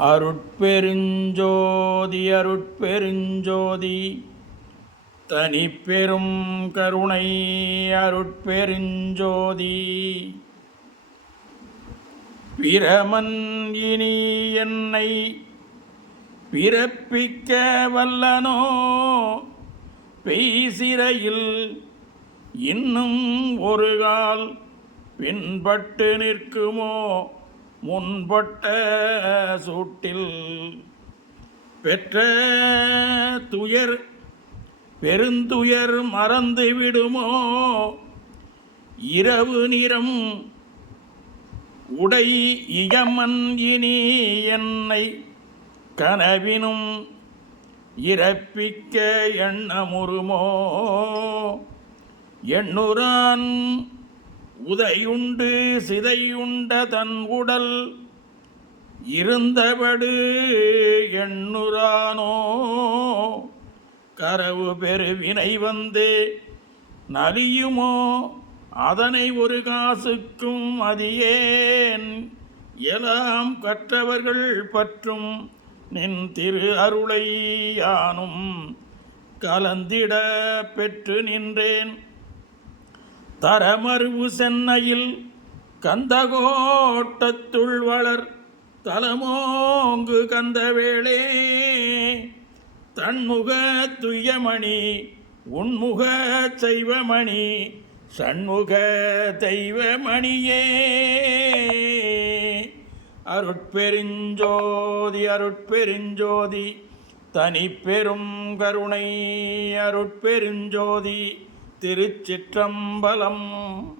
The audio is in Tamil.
அருட்பெருஞ்சோதி அருட்பெருஞ்சோதி தனிப்பெரும் கருணை அருட்பெருஞ்சோதி. பிரமன் இனி என்னை பிறப்பிக்க வல்லனோ, பெய்சிறையில் இன்னும் ஒரு கால் பின்பட்டு நிற்குமோ, முன்பட்ட சூட்டில் பெற்ற துயர் பெருந்துயர் மறந்து விடுமோ, இரவு நிறம் உடை இகமன் இனி என்னை கனவினும் இறப்பிக்க எண்ணமுறுமோ, எண்ணுரான் உதையுண்டு சிதையுண்ட தன் உடல் இருந்தபடு எண்ணுரானோ, கரவு பெருவினை வந்து நலியுமோ, அதனை ஒரு காசுக்கும் அதியேன் எல்லாம் கற்றவர்கள் பற்றும் நின் திரு அருளை யானும் கலந்திட பெற்று நின்றேன். தரமருவு சென்னையில் கந்தகோட்டத்துள் வளர் தலமோங்கு கந்தவேளே, தன்முக துய்யமணி உன்முக செய்வமணி சண்முக தெய்வமணியே. அருட்பெருஞ்சோதி அருட்பெருஞ்சோதி தனிப்பெரும் கருணை அருட்பெருஞ்சோதி. திருச்சிற்றம்பலம்.